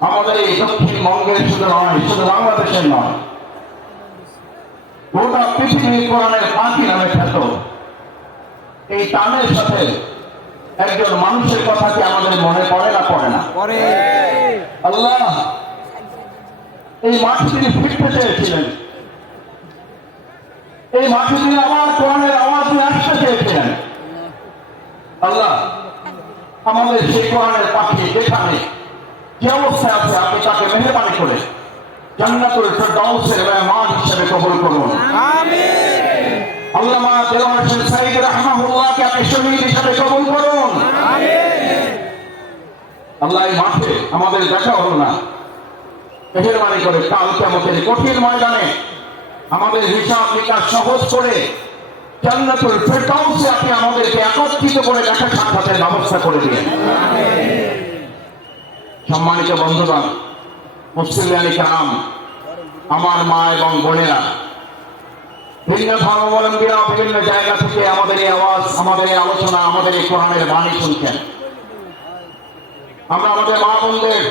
আমাদের এই দক্ষিণবঙ্গের শুধু নয়, শুধু বাংলাদেশের নয়, গোটা পৃথিবী কোরআনের পাখি নামে খ্যাত। এই টানের সাথে একজন মানুষের কথা কি আমাদের মনে পড়ে না পড়ে না? আল্লাহ এই মাঠে তিনি ফিরতে চেয়েছিলেন, এই মাঠে তিনি আবার কোরআনের আওয়াজ নিয়ে আসতে চেয়েছিলেন। আল্লাহ আমাদের সেই কোরআনের পাখি যেখানে যে অবস্থায় আছে আপনি তাকে মেহেরবানি করে জান্নাতুল ফেরদাউসের মেহমান হিসেবে কবুল করুন। আমিন। আল্লামা দেওয়ান হোসেন সাইদ রাহমাহুল্লাহকে আপনি শহীদ হিসেবে কবুল করুন। আমিন। আল্লাহ এই মাঠে আমাদের দেখা হলো না, মেহেরবানি করে কাল কিয়ামতের কঠিন ময়দানে আমাদের হিসাব নিকাশ সহজ করে জান্নাতুল ফেরদাউসে আপনি আমাদেরকে একত্রিত করে দেখা সাক্ষাতের ব্যবস্থা করে দিলেন। সম্মানিত বন্ধুগণ, মুসলিম কারাম, আমার মা এবং বোনেরা, ভিন্ন ধর্মাবলম্বীরা বিভিন্ন জায়গা থেকে আমাদের এই আওয়াজ, আমাদের এই আলোচনা, আমাদের এই কোরআনের বাণী শুনছেন। আমরা আমাদের মা বোনদের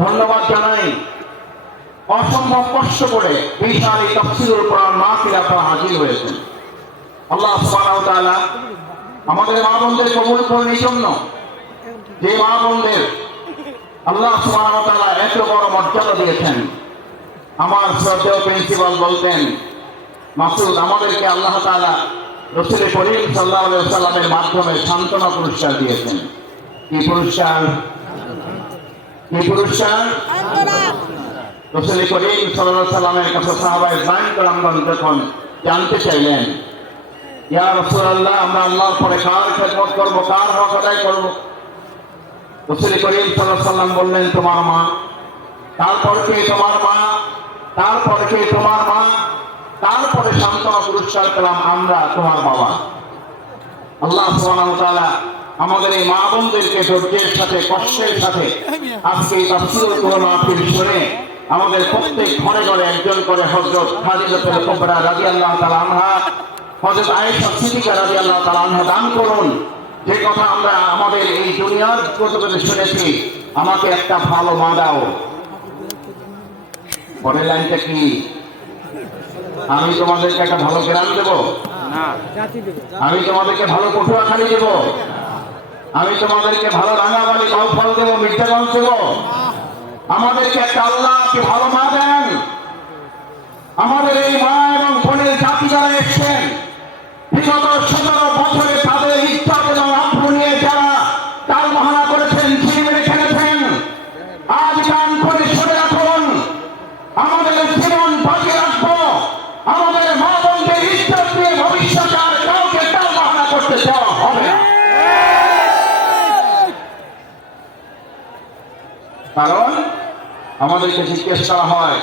ধন্যবাদ জানাই। অসম্ভব কষ্ট করে বিশাল এই তাফসীরুল কোরআন মাহফিলে আপনারা হাজির হয়েছেন। আল্লাহ সুবহানাহু ওয়া তাআলা আমাদের মা বোনদের কবুল করুন। এই জন্য যে মা বোনদের আল্লাহ সুবহানাহু ওয়া তাআলা এত বড় মর্যাদা দিয়েছেন। আমার শ্রদ্ধেয় প্রিন্সিপাল বলতেন, মাসুদ, আমাদেরকে আল্লাহ তাআলা রাসূল করিম সাল্লাল্লাহু আলাইহি ওয়াসাল্লামের মাধ্যমে সান্ত্বনা পুরস্কার দিয়েছেন। কি পুরস্কার? কি পুরস্কার? রাসূল করিম সাল্লাল্লাহু আলাইহি ওয়াসাল্লামের কাছে সাহাবায়ে কেরামগণ যখন জানতে চাইলেন, ইয়া রাসূলুল্লাহ, আমরা আল্লাহর পরে কার খেদমত করব, কার হক আদায় করব? রাসূল করিম সাল্লাল্লাহু আলাইহি ওয়াসাল্লাম বললেন, তোমার মা। তারপর কে? তোমার মা। তারপর কে? তোমার মা। তারপরে সান্ত্বনা পুরস্কার পেলাম আমরা, তোমার বাবা। আল্লাহ সুবহানাহু ওয়া তাআলা আমাদের এই মা বোনদেরকে ধৈর্যের সাথে, কষ্টের সাথে আজকে এই তাফসীরুল কোরআন মাহফিল শুনে আমাদের প্রত্যেক ঘরে ঘরে একজন করে হযরত খাদিজাতুল কুবরা রাদিয়াল্লাহু তাআলা আনহা, হযরত আয়েশা সিদ্দিকা রাদিয়াল্লাহু তাআলা আনহা দান করুন। যে কথা আমরা আমাদের এই দুনিয়ার প্রতিবেদনে শুনেছি, আমাকে একটা ভালো মা দাও। পরের লাইনটা কি? আমি তোমাদেরকে একটা ভালো গ্রাম দেব, আমি তোমাদেরকে ভালো পটুয়াখালী দেব, আমি তোমাদেরকে ভালো রাঙামালি, কাউফল দেব, মির্জাগঞ্জ দেব। আমাদেরকে একটা আল্লাহকে ভালো মা দেন। আমাদের এই মা এবং বোনের জাতি যারা এসছেন, বিগত 17 বছরে তাদের ইচ্ছা এবং আগ্রহ নিয়ে যারা কাল মহানা করেছেন, ছিনিমিনি খেলেছেন, আজ গান করে সরে রাখুন। আমাদের জীবন বাঁচিয়ে রাখবো, আমাদের মা বোনদের ইজ্জত দিয়ে ভবিষ্যতে আর কাউকে কাল মহানা করতে দেওয়া হবে না। কারণ আমাদেরকে জিজ্ঞেস করা হয়,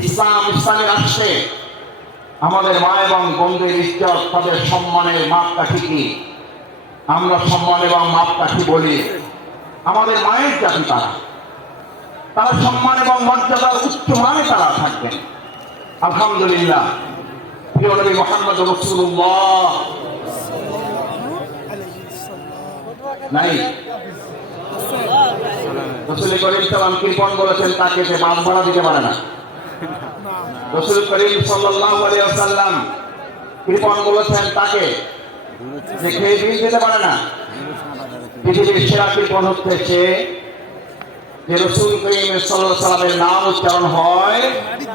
ইসলামী রাষ্ট্রে আমাদের মা এবং বোনদের ইজ্জত, তাদের সম্মানের মাপকাঠি কি? আমরা সম্মান এবং মাপকাঠি বলি আমাদের মায়ের জাতি, তারা সম্মান এবং মর্যাদার উচ্চ মানে তারা থাকবেন। আলহামদুলিল্লাহ, প্রিয় নবী মুহাম্মদ রাসূলুল্লাহ নাই রাসূল করিম সাল্লাম কৃপণ বলেছেন তাকে যে বাস ভাড়া দিতে পারে না। রাসূল করিম সাল্লাল্লাহু আলাইহি ওয়াসাল্লাম কৃপণ বলেছেন তাকে যে খেয়ে বিল দিতে পারে না। পৃথিবীর সেরা কৃপণ হচ্ছে সে যে রাসূল করিম সাল্লাল্লাহু আলাইহি ওয়াসাল্লামের নাম উচ্চারণ হয়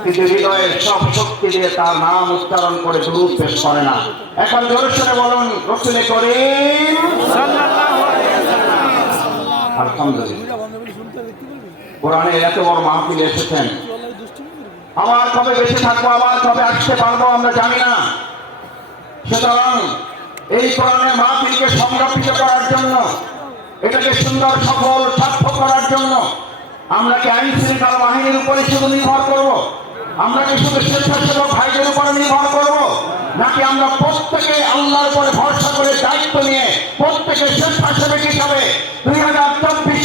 কিন্তু হৃদয়ের সব শক্তি দিয়ে তার নাম উচ্চারণ করে দুরূদ পেশ করে না। এখন জোরে সোরে বলুন, রাসূল করিম সাল্লাল্লাহু আলাইহি ওয়াসাল্লাম। আলহামদুলিল্লাহ, কোরআনের এত বড় মাহফিলে এসেছেন। আবার কবে বেঁচে থাকবো, আবার কবে আসতে পারবো আমরা জানি না। সুতরাং এই কোরআনের মাহফিলকে সংরক্ষিত করার জন্য, এটাকে সুন্দর সফল সার্থক করার জন্য আমরা কি আইন শৃঙ্খলা বাহিনীর উপরে শুধু নির্ভর করবো? আমরা কি শুধু স্বেচ্ছাসেবক ভাইদের উপরে নির্ভর করবো? নাকি আমরা প্রত্যেকে আল্লাহর উপরে ভরসা করে দায়িত্ব নিয়ে প্রত্যেকে স্বেচ্ছাসেবক হিসাবে 2024